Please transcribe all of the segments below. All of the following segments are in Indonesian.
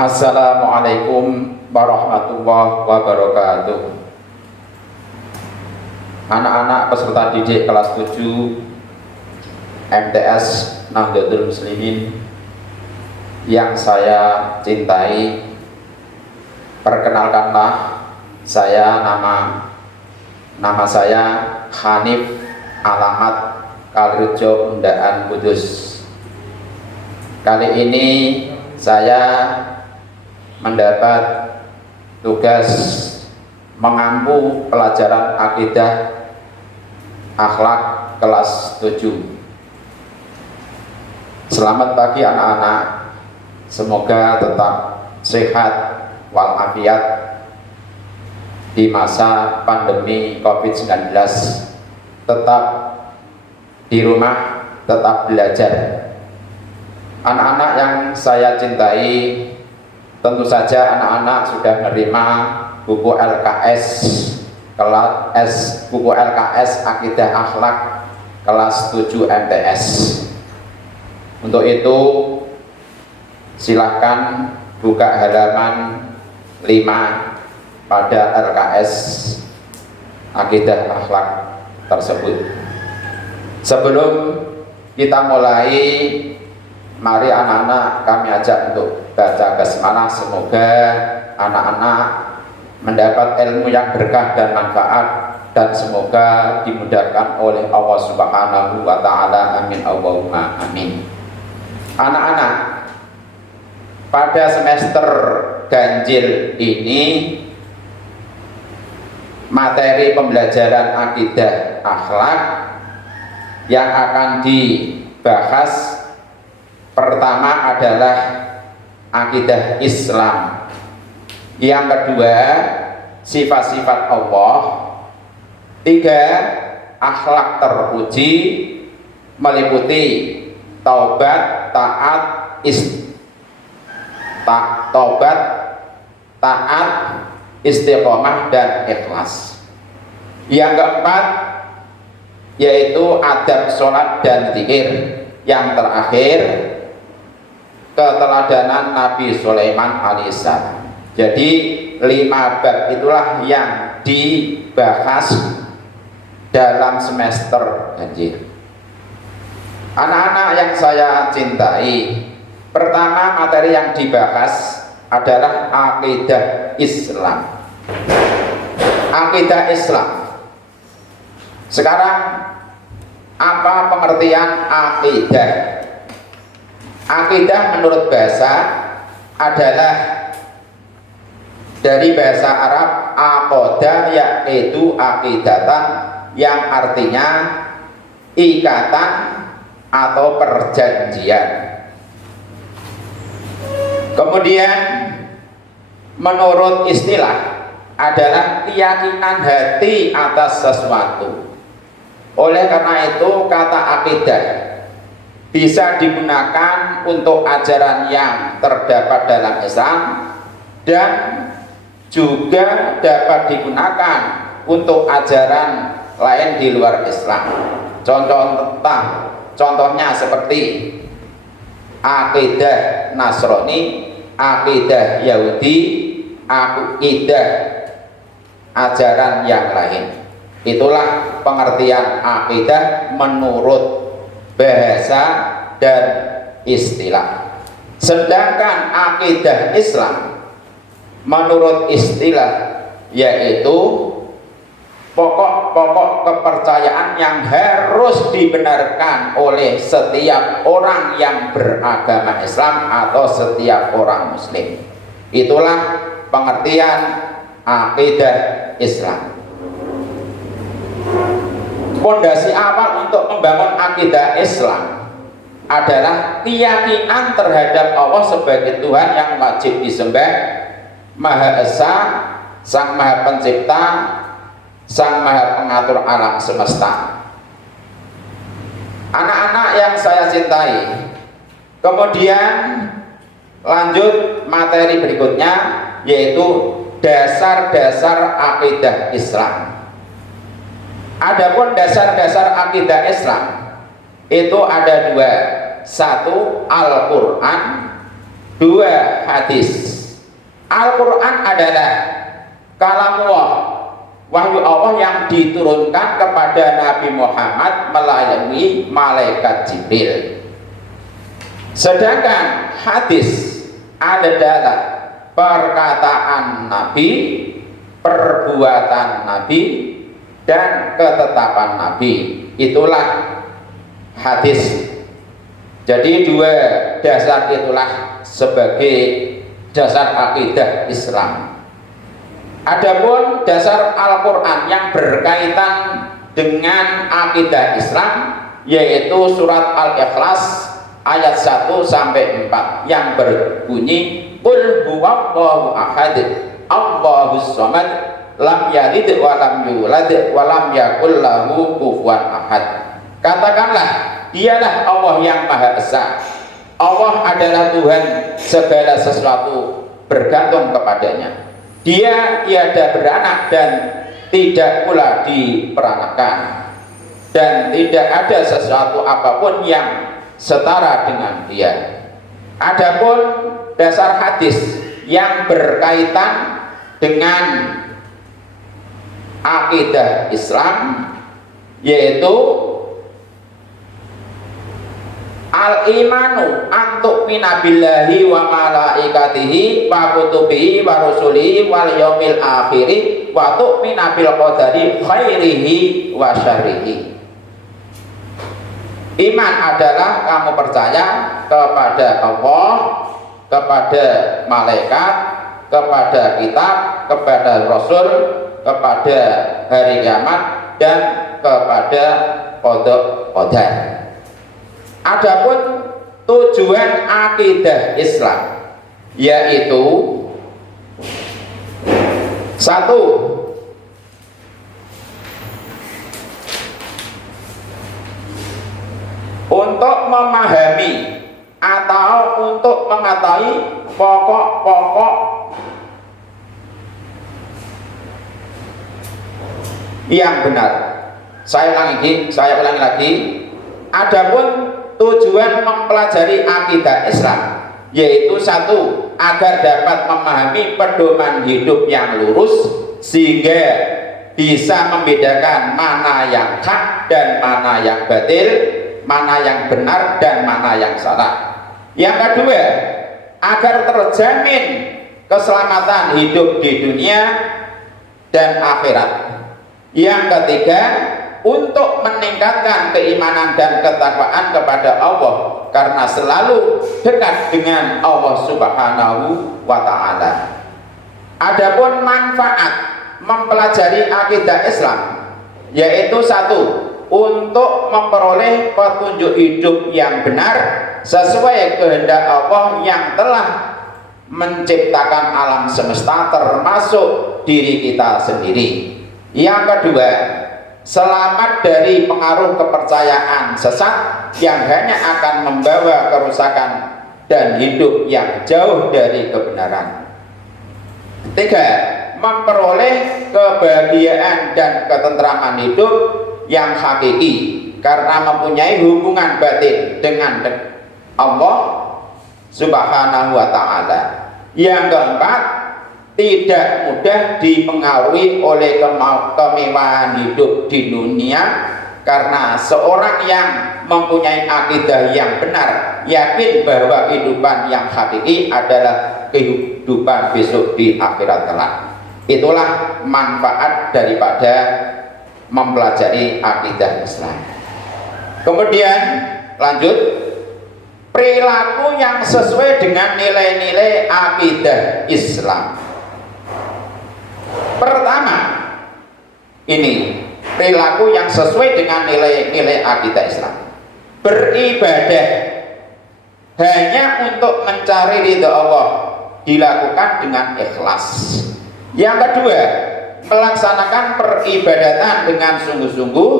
Assalamualaikum warahmatullahi wabarakatuh. Anak-anak peserta didik kelas 7 MTS Nahdlatul Muslimin yang saya cintai, perkenalkanlah nama saya Hanif Alamat Kalirejo Undaan Kudus. Kali ini saya mendapat tugas mengampu pelajaran akidah akhlak kelas 7. Selamat pagi anak-anak, semoga tetap sehat walafiat di masa pandemi COVID-19. Tetap di rumah, tetap belajar. Anak-anak yang saya cintai, tentu saja anak-anak sudah menerima buku LKS Akidah Akhlak kelas 7 MTS. Untuk itu silahkan buka halaman 5 pada LKS Akidah Akhlak tersebut. Sebelum kita mulai, mari anak-anak kami ajak untuk baca basmalah. Semoga anak-anak mendapat ilmu yang berkah dan manfaat, dan semoga dimudahkan oleh Allah Subhanahu wa Ta'ala. Amin Allahumma amin. Anak-anak, pada semester ganjil ini materi pembelajaran akidah akhlak yang akan dibahas pertama adalah akidah Islam, yang kedua sifat-sifat Allah, 3 akhlak terpuji meliputi taubat, taat, istiqomah dan ikhlas. Yang keempat yaitu adab sholat dan zikir. Yang terakhir keteladanan Nabi Sulaiman alaihissalam. Jadi 5 bab itulah yang dibahas dalam semester ganjil. Anak-anak yang saya cintai, pertama materi yang dibahas adalah akidah Islam. Akidah Islam. Sekarang apa pengertian akidah? Akidah menurut bahasa adalah dari bahasa Arab aqodah, yaitu akidatan, yang artinya ikatan atau perjanjian. Kemudian menurut istilah adalah keyakinan hati atas sesuatu. Oleh karena itu kata akidah bisa digunakan untuk ajaran yang terdapat dalam Islam, dan juga dapat digunakan untuk ajaran lain di luar Islam. Contohnya seperti akidah Nasrani, akidah Yahudi, akidah ajaran yang lain. Itulah pengertian akidah menurut bahasa dan istilah. Sedangkan akidah Islam menurut istilah yaitu pokok-pokok kepercayaan yang harus dibenarkan oleh setiap orang yang beragama Islam atau setiap orang Muslim. Itulah pengertian akidah Islam. Pondasi awal untuk membangun akidah Islam adalah keyakinan terhadap Allah sebagai Tuhan yang wajib disembah, Maha Esa, Sang Maha Pencipta, Sang Maha Pengatur alam semesta. Anak-anak yang saya cintai, kemudian lanjut materi berikutnya, yaitu dasar-dasar akidah Islam. Adapun dasar-dasar akidah Islam itu ada 2. 1 Al-Quran, 2 hadis. Al-Quran adalah kalamullah, wahyu Allah yang diturunkan kepada Nabi Muhammad melalui malaikat Jibril. Sedangkan hadis adalah perkataan Nabi, perbuatan Nabi, dan ketetapan Nabi. Itulah hadis. Jadi dua dasar itulah sebagai dasar akidah Islam. Adapun dasar Al-Quran yang berkaitan dengan akidah Islam, yaitu surat Al-Ikhlas ayat 1 sampai 4 yang berbunyi qul huwallahu ahad Allahus samad lam yalid wa lam yulad wa lam yakul lahu kufuwan ahad. Katakanlah, dialah Allah yang Maha Esa. Allah adalah Tuhan, segala sesuatu bergantung kepadanya. Dia tiada beranak dan tidak pula diperanakan, dan tidak ada sesuatu apapun yang setara dengan dia. Adapun dasar hadis yang berkaitan dengan akidah Islam, yaitu al-imanu antu'mina billahi wa malaikatihi wa kutubihi wa rusulihi wal yaumil akhiri wa tu'mina bil qadari khairihi wa syarrihi. Iman adalah kamu percaya kepada Allah, kepada malaikat, kepada kitab, kepada rasul, kepada hari kiamat, dan kepada qadar. Adapun tujuan akidah Islam, yaitu satu, untuk memahami atau untuk mengetahui pokok-pokok yang benar. Saya ulangi lagi. Adapun tujuan mempelajari akidah Islam, yaitu satu, agar dapat memahami pedoman hidup yang lurus sehingga bisa membedakan mana yang hak dan mana yang batil, mana yang benar dan mana yang salah. Yang kedua, agar terjamin keselamatan hidup di dunia dan akhirat. Yang ketiga, untuk meningkatkan keimanan dan ketakwaan kepada Allah, karena selalu dekat dengan Allah Subhanahu wa Ta'ala. Adapun manfaat mempelajari akidah Islam, yaitu satu, untuk memperoleh petunjuk hidup yang benar sesuai kehendak Allah yang telah menciptakan alam semesta, termasuk diri kita sendiri. Yang kedua, selamat dari pengaruh kepercayaan sesat yang hanya akan membawa kerusakan dan hidup yang jauh dari kebenaran. Tiga, memperoleh kebahagiaan dan ketentraman hidup yang hakiki karena mempunyai hubungan batin dengan Allah Subhanahu wa Ta'ala. Yang keempat, tidak mudah dipengaruhi oleh kemewahan hidup di dunia, karena seorang yang mempunyai akidah yang benar yakin bahwa kehidupan yang hakiki adalah kehidupan besok di akhirat kelak. Itulah manfaat daripada mempelajari akidah Islam. Kemudian lanjut, perilaku yang sesuai dengan nilai-nilai akidah Islam. Pertama, ini perilaku yang sesuai dengan nilai-nilai akidah Islam. Beribadah hanya untuk mencari ridha Allah, dilakukan dengan ikhlas. Yang kedua, melaksanakan peribadatan dengan sungguh-sungguh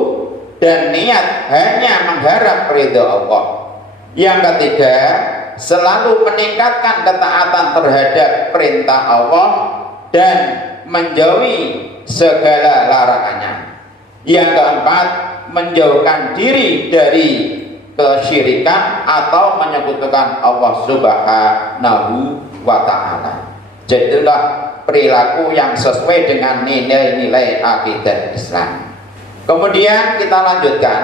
dan niat hanya mengharap ridha Allah. Yang ketiga, selalu meningkatkan ketaatan terhadap perintah Allah dan menjauhi segala larangannya. Yang keempat, menjauhkan diri dari kesyirikan atau menyekutukan Allah Subhanahu wa Ta'ala. Jadi itulah perilaku yang sesuai dengan nilai-nilai akidah Islam. Kemudian kita lanjutkan,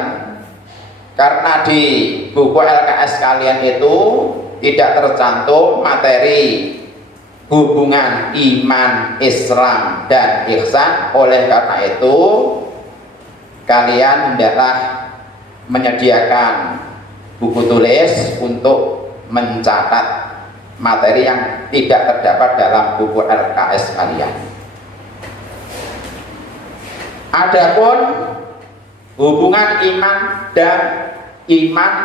karena di buku LKS kalian itu tidak tercantum materi hubungan iman, Islam, dan ihsan. Oleh karena itu kalian hendaklah menyediakan buku tulis untuk mencatat materi yang tidak terdapat dalam buku LKS kalian. Adapun hubungan iman,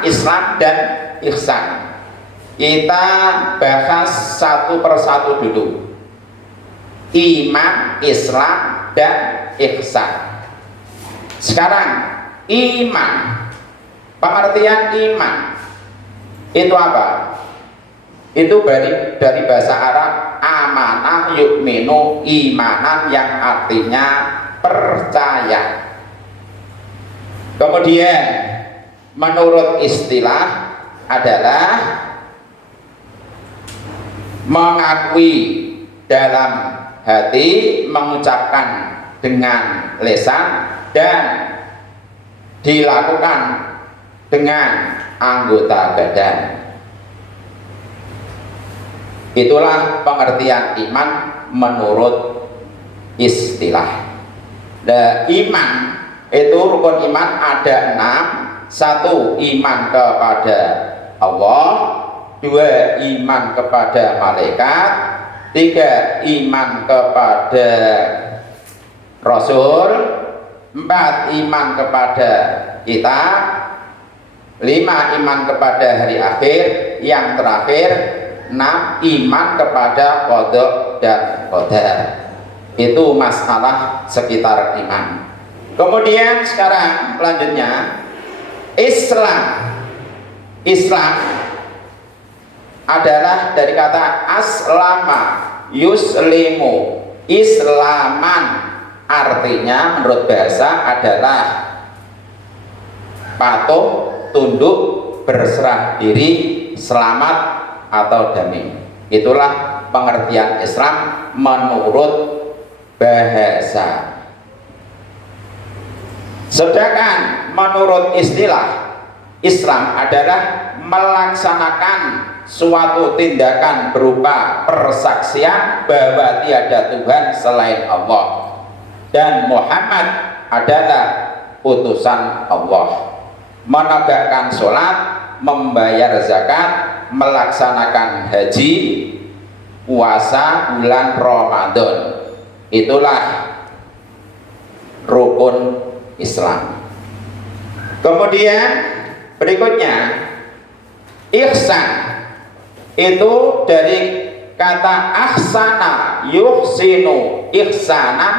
Islam, dan ihsan, kita bahas satu persatu dulu. Iman, Islam, dan ihsan. Sekarang iman, pengertian iman itu apa? Itu dari bahasa Arab amanah yu'minu, imanan yang artinya percaya. Kemudian menurut istilah adalah mengakui dalam hati, mengucapkan dengan lisan, dan dilakukan dengan anggota badan. Itulah pengertian iman menurut istilah. Nah, iman itu rukun iman ada 6. 1, iman kepada Allah. 2, iman kepada malaikat. 3, iman kepada Rasul. 4, iman kepada kitab. 5, iman kepada hari akhir. Yang terakhir 6, iman kepada qada dan qadar. Itu masalah sekitar iman. Kemudian sekarang selanjutnya Islam adalah dari kata aslama yuslimu, islaman, artinya menurut bahasa adalah patuh, tunduk, berserah diri, selamat atau damai. Itulah pengertian Islam menurut bahasa. Sedangkan menurut istilah, Islam adalah melaksanakan suatu tindakan berupa persaksian bahwa tiada Tuhan selain Allah dan Muhammad adalah utusan Allah, menegakkan sholat, membayar zakat, melaksanakan haji, puasa bulan Ramadan. Itulah rukun Islam. Kemudian berikutnya ihsan, itu dari kata ahsana yuhsinu, ihsanan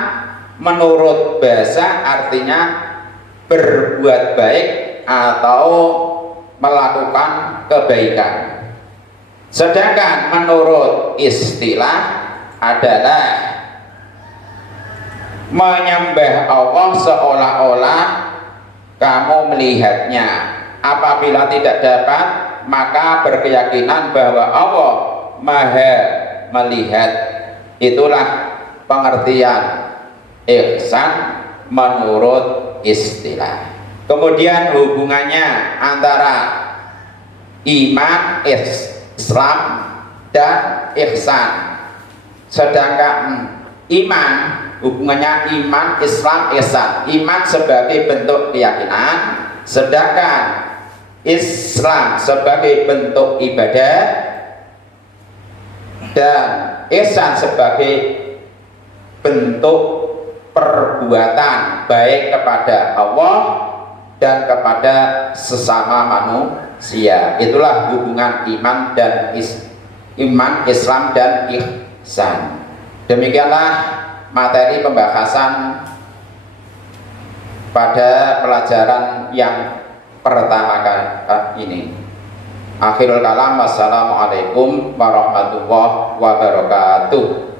menurut bahasa artinya berbuat baik atau melakukan kebaikan. Sedangkan menurut istilah adalah menyembah Allah seolah-olah kamu melihatnya. Apabila tidak dapat, maka berkeyakinan bahwa Allah Maha melihat. Itulah pengertian ihsan menurut istilah. Kemudian hubungannya antara iman, Islam, dan ihsan. Sedangkan iman, hubungannya iman, Islam, ihsan. Iman sebagai bentuk keyakinan, sedangkan Islam sebagai bentuk ibadah, dan ihsan sebagai bentuk perbuatan baik kepada Allah dan kepada sesama manusia. Itulah hubungan iman dan iman, Islam, dan ihsan. Demikianlah materi pembahasan pada pelajaran yang pertama kali ini. Akhirul kalam, wassalamualaikum warahmatullahi wabarakatuh.